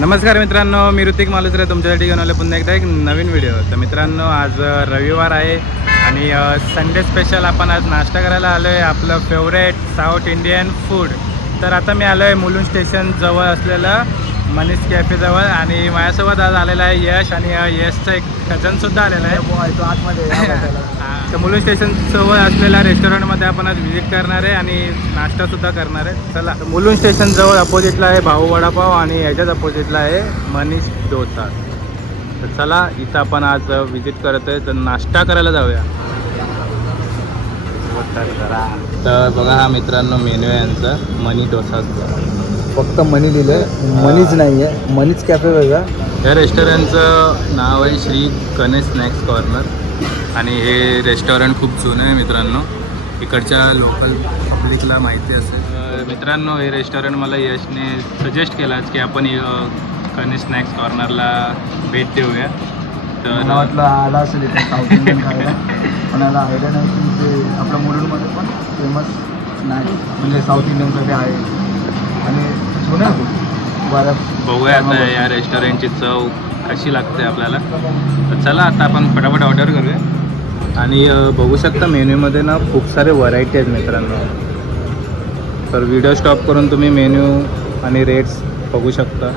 नमस्कार मित्रांनो, मी ऋतिक मालुसरे तुमच्यासाठी घेऊन आलो पुन्हा एकदा एक नवीन व्हिडिओ। तर मित्रांनो, आज रविवार आहे आणि संडे स्पेशल आपण आज नाश्ता करायला आलो आहे आपलं फेवरेट साऊथ इंडियन फूड। तर आता मी आलो आहे मुलुंड स्टेशन जवळ असलेलं मनीष कॅफे जवळ आणि माझ्यासोबत आज आलेला आहे यश आणि यशचा एक कझनसुद्धा आलेला आहे तो आतमध्ये। तर मुलुंड स्टेशन जवळ असलेल्या रेस्टॉरंटमध्ये आपण आज व्हिजिट करणार आहे आणि नाश्तासुद्धा करणार आहे। चला, मुलुंड स्टेशन जवळ अपोजिटला आहे भाऊ वडापाव आणि याच्याच अपोजिटला आहे मनीष डोसा। तर चला, इथं आपण आज व्हिजिट करत आहे, तर नाश्ता करायला जाऊया। तर बघा हा मित्रांनो मेन्यू आहे यांचा, मनी डोसा। फक्त मनी लिहिलं, मनीच नाही आहे, मनीच कॅफे वेगळा। या रेस्टॉरंटचं नाव आहे श्री गणेश स्नॅक्स कॉर्नर आणि हे रेस्टॉरंट खूप जुनं आहे मित्रांनो, इकडच्या लोकल पब्लिकला माहिती असेल। मित्रांनो, हे रेस्टॉरंट मला यशने सजेस्ट केलाच की आपण गणेश स्नॅक्स कॉर्नरला भेट देऊया। तर मला वाटलं आला असेल इथे साऊथ इंडियन खायला, पण याला आयडिया नाही की ते आपल्या मुलुंडमध्ये पण फेमस स्नॅक्स म्हणजे साऊथ इंडियनसाठी आहे आणि जुनं खूप बरं। बघूया आता या रेस्टॉरंटची चव कशी लागते आपल्याला। तर चला, आता आपण फटाफट ऑर्डर करूया। आणि बघू शकता मेन्यूमध्ये ना खूप सारे व्हरायटी आहेत मित्रांनो, तर व्हिडिओ स्टॉप करून तुम्ही मेन्यू आणि रेट्स बघू शकता।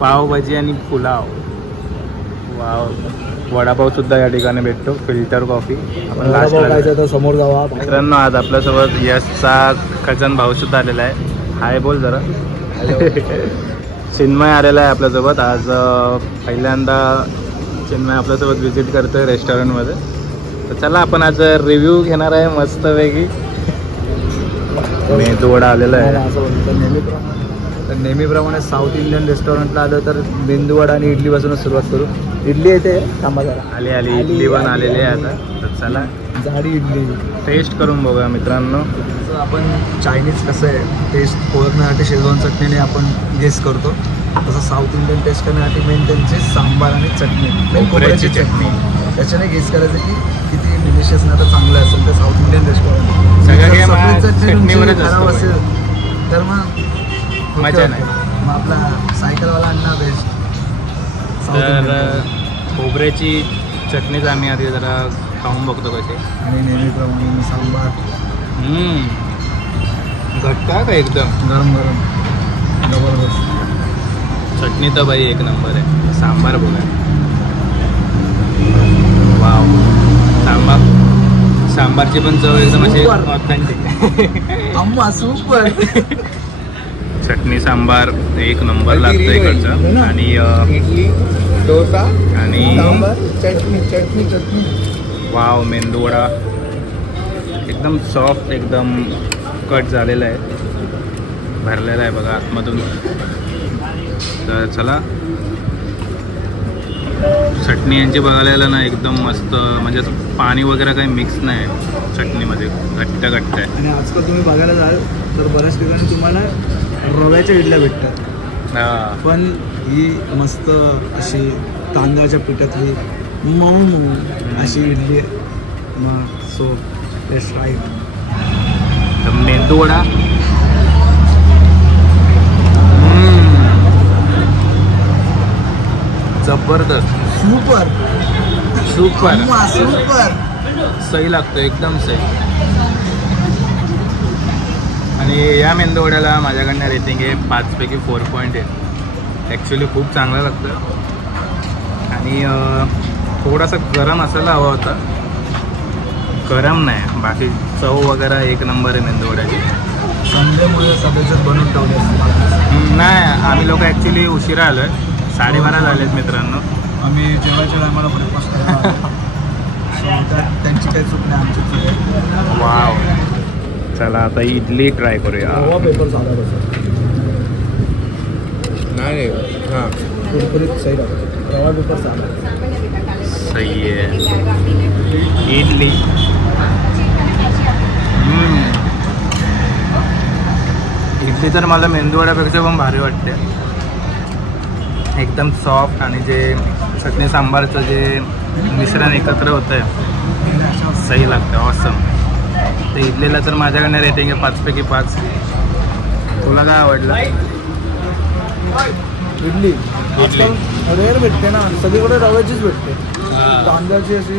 पावभाजी आणि पुलाव, वाव। वडापावसुद्धा या ठिकाणी भेटतो, फिल्टर कॉफी। आपण लास्टला समोर जावा। मित्रांनो, आज आपल्यासोबत यशचा कझन भाऊसुद्धा आलेला आहे। हाय बोल जरा। चिन्मय आलेला आहे आपल्यासोबत आज, पहिल्यांदा चिन्मय आपल्यासोबत व्हिजिट करतो आहे रेस्टॉरंटमध्ये। तर चला, आपण आज रिव्ह्यू घेणार आहे मस्तपैकी। मेदूवडा आलेला आहे। तर नेहमीप्रमाणे साऊथ इंडियन रेस्टॉरंटला आलं तर मेंदूवडा आणि इडलीपासूनच सुरुवात करू। इडली येते थांबा जरा, आली इडली पण आलेली आहे आता। तर चला, झाडी इडली टेस्ट करून बघूया मित्रांनो। जसं आपण चायनीज कसं आहे टेस्ट ओळखण्यासाठी शेजवान चटणीने आपण गेस करतो, तसं साऊथ इंडियन टेस्ट करण्यासाठी मेन त्यांचे सांबार आणि चटणी, खोबऱ्याची चटणी, त्याच्याने गेस करायचं की किती डिलिशियस नाही तर चांगलं असेल। तर साऊथ इंडियन रेस्टॉरंट चटणीवरच खराब असेल तर मग मजा नाही, मग आपला सायकलवाला अण्णा बेस्ट। तर खोबऱ्याची चटणीच आम्ही आधी जरा खाऊन बघतो कशी। आणि नेहमीप्रमाणे सांबार घट्ट का एकदम गरम गरम जबरदस्त। चटणी तर बाई एक नंबर आहे। सांबार बघा, वाव। सांबारची पण चव एकदम अशी ऑथेंटिक। अम्मा सुपर। चटणी सांबार एक नंबर लागतं इकडचं। आणि इडली डोसा आणि चटणी वाव, मेंदूवडा एकदम सॉफ्ट, एकदम कट झालेला आहे, भरलेला आहे बघा आतमधून। तर चला, चटणी यांची बघायला गेलं ना एकदम मस्त, म्हणजे पाणी वगैरे काही मिक्स नाही चटणीमध्ये, घट्ट आहे। आणि आजकाल तुम्ही बघायला जाल तर बऱ्याच ठिकाणी तुम्हाला रव्याच्या इडल्या भेटतात, पण ही मस्त अशी तांदळाच्या पिठातली मऊ अशी इडली मग सो लेट्स ट्राय। मेंदूवडा जबरदस्त, सुपर सुपर सुपर, सही लागतो, एकदम सही। आणि या मेंदूवड्याला माझ्याकडनं रेटिंग आहे 5 पैकी 4.8। ॲक्च्युली खूप चांगलं लागतं आणि थोडासा गरम असायला हवा होता, गरम नाही, बाकी चव वगैरे एक नंबर आहे मेंदूवड्याची। संडेमुळे सगळ्याच बनवून ठेवले नाही, आम्ही लोक ॲक्च्युली उशिरा आलो आहे, 12:30 झालेत मित्रांनो। आम्ही जेवायच्या टायमाला ब्रेकफास्ट करायला त्यांची काही चूक नाही, आमची चूक आहे। वाव, चला आता इडली ट्राय करूया। रवा पेपर झाला नाही, हां कुरकुरीत सही लागतो, रवा पेपर झाला सही आहे। इडली इडली तर मला मेंदूवड्यापेक्षा पण भारी वाटते, एकदम सॉफ्ट आणि जे चटणी सांबारचं जे मिश्रण एकत्र होतं आहे सही लागतं, ऑसम। तर इडलीला तर माझ्याकडनं रेटिंग आहे 5 पैकी 5. तुला काय आवडलं? इडली इडली रेअर भेटते ना, सगळीकडे रव्याचीच भेटते. तांदळाची अशी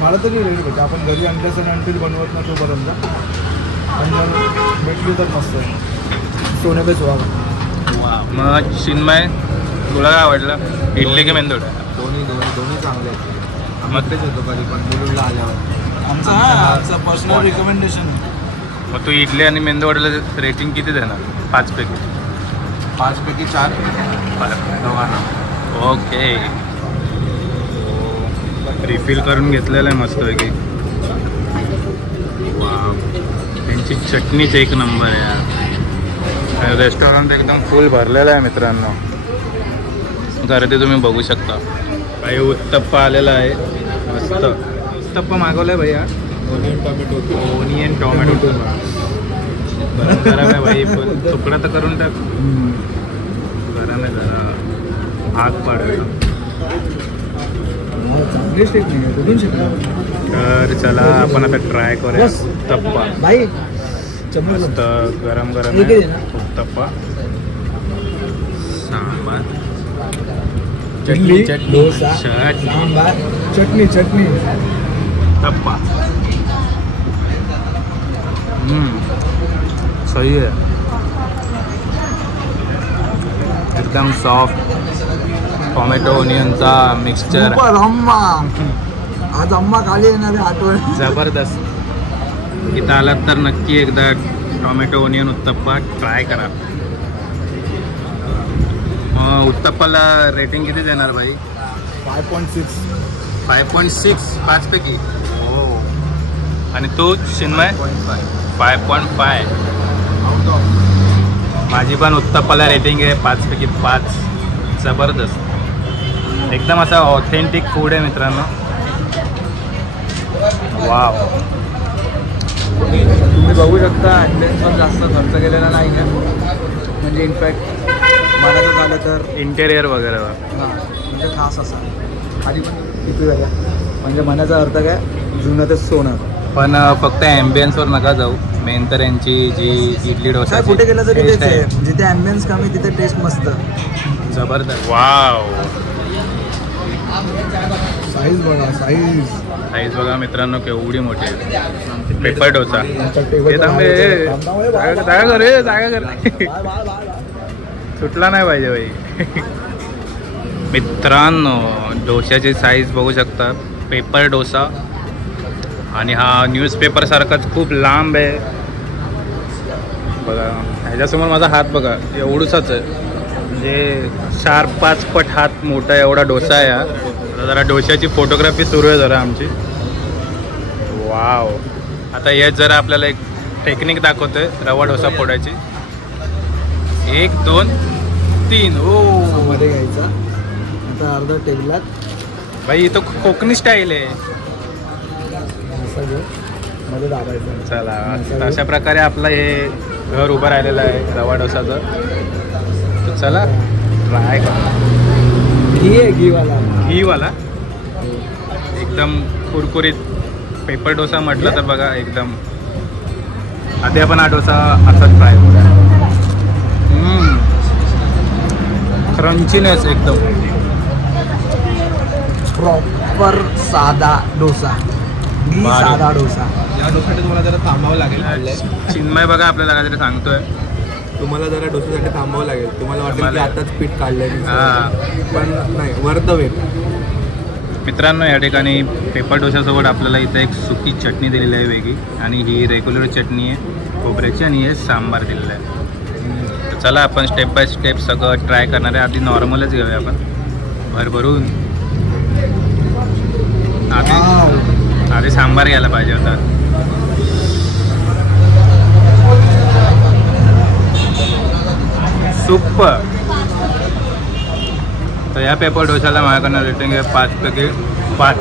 मला तरी रेअर भेटते. आपण घरी अंड्याचं आणखी बनवत ना तोपर्यंत, आणि जर भेटली तर मस्त आहे. सोन्यापेच व्हा. मग चिन्मय तुला काय आवडलं? इडली की मेंदूवडा? दोन्ही चांगले आहेत. मग तेच होतो कधी पण मुलुंडला आल्यावर आमचा पर्सनल रिकमेंडेशन. मग तू इडली आणि मेंदूवड्याला रेटिंग किती देणार 5 पैकी? 5 पैकी 4 दोघांना. ओके. रिफिल करून घेतलेलं आहे मस्तपैकी. वाव, त्यांची चटणीच एक नंबर आहे. रेस्टॉरंट एकदम फुल भरलेलं आहे मित्रांनो. गर्दी तुम्ही बघू शकता. काही उत्तप्पा आलेला आहे मस्त. उत्तप्पा मागवला आहे भैया. ओनियन टोमॅटो गरम गरम आहे भाई. पण तुकडा तर करून टाक. गरम आहे जरा, आग पाडायला. चांगलीच टेक्निक आहे. कुठून शिकला? तर चला आपण आता ट्राय करूया उत्तप्पा. भाई मस्त गरम गरम आहे उत्तप्पा. सांबार, चटणी, चटणी, डोसा, चटणी, सांबार, चटणी उत्तप्पा. सही आहे. एकदम सॉफ्ट टोमॅटो ओनियनचा मिक्सचर. आज अम्मा खाली येणार आहे आठवण. जबरदस्त. इथं आलात तर नक्की एकदा टोमॅटो ओनियन उत्तप्पा ट्राय करा. मग उत्तप्पाला रेटिंग किती देणार भाई? 5.6. 5.6 5 पैकी. हो. आणि तू चिन्मय? 5.5. माझी पण उत्तप्पाला रेटिंग आहे 5 पैकी 5. जबरदस्त. एकदम असा ऑथेंटिक फूड आहे मित्रांनो. वाव. तुम्ही बघू शकता अंड्यांवर जास्त खर्च केलेला नाही आहे. म्हणजे इनफॅक्ट म्हणायचं झालं तर इंटेरियर वगैरे. हां, म्हणजे खास असा खाली पण किती झाल्या. म्हणजे म्हणायचा अर्थ काय, जुनं ते सोनं. पण फक्त ॲम्बियन्सवर नका जाऊ. मेन तर यांची जी इडली डोसा कुठे गेलं तरी तेच आहे. जिथे ॲम्बियन्स कमी तिथे टेस्ट मस्त. जबरदस्त. वाव. साईज बघा, साईज बघा मित्रांनो केवढी मोठी आहे. पेपर डोसा. जागा कर रे, जागा कर. सुटला नाही पाहिजे भाई. मित्रांनो डोश्याची साईज बघू शकता. पेपर डोसा. आणि हा न्यूजपेपर सारखाच खूप लांब आहे बघा. ह्याच्यासमोर माझा हात बघा, एवढूसाच आहे. म्हणजे 4-5 पट हात मोठा एवढा डोसा आहे हा. जरा डोश्याची फोटोग्राफी सुरू आहे जरा आमची. वाव. आता यात जरा आपल्याला एक टेक्निक दाखवतोय रवा डोसा फोडायची. 1 2 3. ओ मध्ये घ्यायचा. आता अर्धा टेबलात भाई इथं कोकणी स्टाईल आहे. मध्ये दाबायचं. चला अशा प्रकारे आपलं हे घर उभं राहिलेलं आहे रवा डोसाचं. तर चला ट्राय करा. घी आहे, घीवाला एकदम कुरकुरीत. पेपर डोसा म्हटलं तर बघा एकदम. आधी आपण हा डोसा असाच ट्राय करूया. क्रंचीनेस एकदम. प्रॉपर साधा डोसा. साधा डोसा. या डोसाठी तुम्हाला जरा थांबावं लागेल. चिन्मय बघा आपल्याला काहीतरी सांगतोय. तुम्हाला जरा डोस्यासाठी थांबावं लागेल. तुम्हाला वाटेल की आताच पीठ काढलंय, हां, पण नाही, वर्थ वेट. मित्रांनो या ठिकाणी पेपर डोशासोबत आपल्याला इथं एक सुकी चटणी दिलेली आहे वेगळी. आणि ही रेग्युलर चटणी आहे खोबऱ्याची. आणि हे सांबार दिलेलं आहे. तर चला आपण स्टेप बाय स्टेप सगळं ट्राय करणार आहे. आधी नॉर्मलच घेऊया आपण भरभरून. आधी सांबार घ्यायला पाहिजे होता. सुपर. तर या पेपर डोशाला माझ्याकडनं रेटिंग आहे 5 पैकी 5.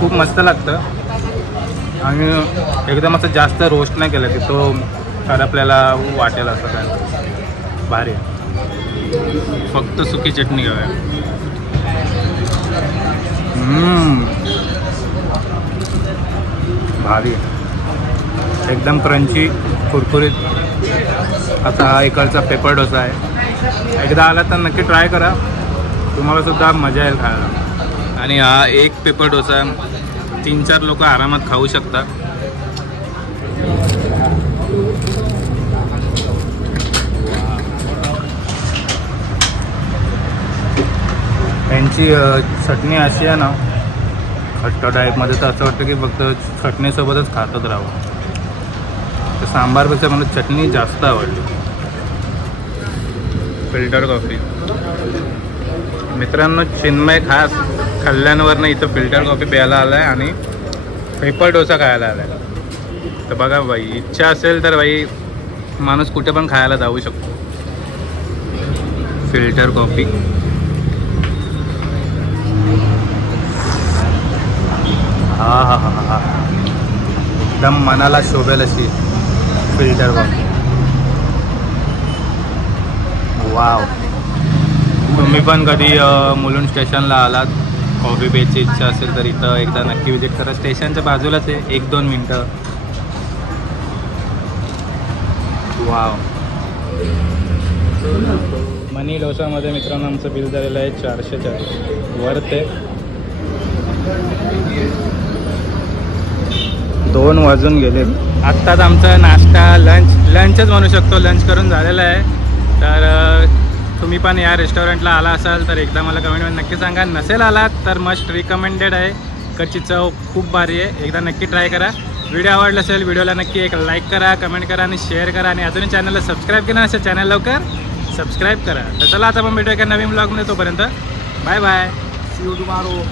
खूप मस्त लागतं. आणि एकदम असं जास्त रोस्ट नाही केलं की तो आपल्याला वाटेल असं काय. भारी. फक्त सुकी चटणी घेऊया. भारी. एकदम क्रंची कुरकुरीत असा हा इकडचा पेपर डोसा आहे. एकदा आला तर नक्की ट्राय करा, तुम्हाला सुद्धा मजा येईल खायला. आणि हा एक पेपर डोसा 3-4 लोक आरामात खाऊ शकतात. त्यांची चटणी अशी आहे ना खट्टा टाईपमध्ये, तर असं वाटतं की फक्त चटणीसोबतच खातच राहावं. तर सांबारपेक्षा मला चटणी जास्त आवडली. फिल्टर कॉफी मित्रांनो, चिन्मय खास कल्याणवरनं इथं फिल्टर कॉफी प्यायला आला आहे आणि पेपर डोसा खायला आला आहे. तर बघा बाई, इच्छा असेल तर बाई माणूस कुठे पण खायला जाऊ शकतो. फिल्टर कॉफी हा हा हा हा, एकदम मनाला शोभेल अशी फिल्टर कॉफी. वाव. तुम्ही पण कधी मुलुंड स्टेशनला आलात, कॉफी प्यायची इच्छा असेल तर इथं एकदा नक्की विजिट करा. स्टेशनच्या बाजूलाच आहे, 1-2 मिनटं. वाव. मनी डोसामध्ये मित्रांनो आमचं बिल झालेलं आहे 440. वर्थ आहे. 2 वाजून गेले. आत्ताच आमचा नाश्ता लंचच म्हणू शकतो, लंच करून झालेला आहे. तर तुम्ही पण या रेस्टॉरंटला आला असाल तर एकदा मला कमेंटमध्ये नक्की सांगा. नसेल आलात तर मस्ट रिकमेंडेड आहे. इकडची चव खूप भारी आहे, एकदा नक्की ट्राय करा. व्हिडिओ आवडला असेल व्हिडिओला नक्की एक लाईक करा, कमेंट करा आणि शेअर करा. आणि अजूनही चॅनलला सबस्क्राईब केलं नसेल चॅनल लवकर सबस्क्राईब करा. तर चला आता आपण भेटूया एका नवीन ब्लॉगमध्ये. तोपर्यंत bye bye. See you tomorrow.